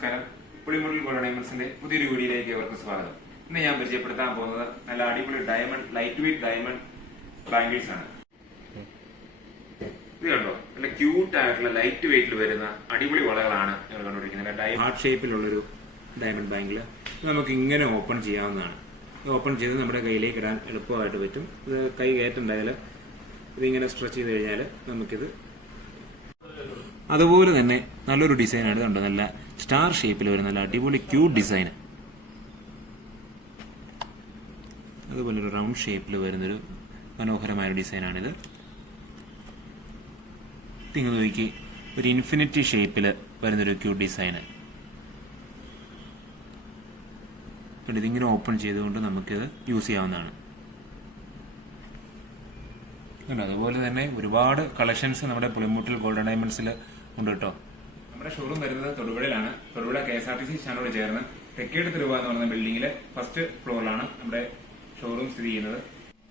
നമസ്കാരം. പുളിമുറിൽ ഗോൾഡ് ഡയമണ്ട്സിന്റെ പുതിയൊരു വീഡിയോയിലേക്ക് ഏവർക്കും സ്വാഗതം. ഇന്ന് ഞാൻ പരിചയപ്പെടുത്താൻ പോകുന്നത് നല്ല അടിപൊളി diamond, light weight diamond bangles ആണ്. ഇത് കണ്ടോ, നല്ല ക്യൂട്ട് ആയിട്ടുള്ള ലൈറ്റ് വെയിറ്റിൽ വരുന്ന അടിപൊളി വളകളാണ് നിങ്ങൾ കണ്ടുപിടിക്കുന്നത്. ഹാർട്ട് ഷേപ്പിലുള്ളൊരു ഡയമണ്ട് ബാംഗിൾ നമുക്ക് ഇങ്ങനെ ഓപ്പൺ ചെയ്യാവുന്നതാണ്. ഓപ്പൺ ചെയ്ത് നമ്മുടെ കയ്യിലേക്ക് ഇടാൻ എളുപ്പമായിട്ട് പറ്റും. ഇത് കൈ കയറ്റുണ്ടായാൽ ഇതിങ്ങനെ സ്ട്രെച്ച് ചെയ്ത് കഴിഞ്ഞാൽ നമുക്കിത് അതുപോലെ തന്നെ നല്ലൊരു ഡിസൈനാണ്. ഇത് കണ്ടോ, നല്ല സ്റ്റാർ ഷേപ്പിൽ വരുന്ന നല്ല അടിപൊളി ക്യൂട്ട് ഡിസൈൻ. അതുപോലെ ഒരു റൗണ്ട് ഷേപ്പിൽ വരുന്നൊരു മനോഹരമായ ഡിസൈനാണിത്. തിങ്ങ് നോക്കി, ഒരു ഇൻഫിനിറ്റി ഷേപ്പിൽ വരുന്നൊരു ക്യൂട്ട് ഡിസൈന്. ഇതിങ്ങനെ ഓപ്പൺ ചെയ്തുകൊണ്ട് നമുക്കിത് യൂസ് ചെയ്യാവുന്നതാണ്. അതുപോലെ തന്നെ ഒരുപാട് കളക്ഷൻസ് നമ്മുടെ പുളിമുട്ടിൽ ഗോൾഡ് ഡയമണ്ട്സിൽ ഉണ്ട് കേട്ടോ. നമ്മുടെ ഷോറൂം വരുന്നത് തൊടുപുഴയിലാണ്. തൊടുപുഴ KSRTC സ്റ്റാൻഡോട് ചേർന്ന് തെക്കേടത്ത് രൂപ എന്ന് പറയുന്ന ബിൽഡിംഗിലെ ഫസ്റ്റ് ഫ്ലോറിലാണ് നമ്മുടെ ഷോറൂം സ്ഥിതി ചെയ്യുന്നത്.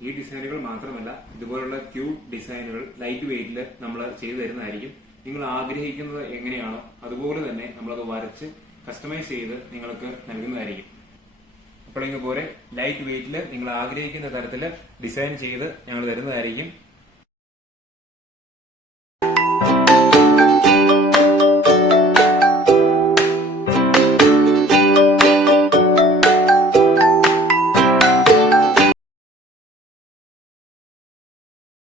ഈ ഡിസൈനുകൾ മാത്രമല്ല, ഇതുപോലുള്ള ക്യൂട്ട് ഡിസൈനുകൾ ലൈറ്റ് വെയിറ്റിൽ നമ്മൾ ചെയ്തു തരുന്നതായിരിക്കും. നിങ്ങൾ ആഗ്രഹിക്കുന്നത് എങ്ങനെയാണോ അതുപോലെ തന്നെ നമ്മളത് വരച്ച് കസ്റ്റമൈസ് ചെയ്ത് നിങ്ങൾക്ക് നൽകുന്നതായിരിക്കും. അപ്പോഴെങ്കിൽ പോലെ ലൈറ്റ് വെയിറ്റിൽ നിങ്ങൾ ആഗ്രഹിക്കുന്ന തരത്തിൽ ഡിസൈൻ ചെയ്ത് ഞങ്ങൾ തരുന്നതായിരിക്കും.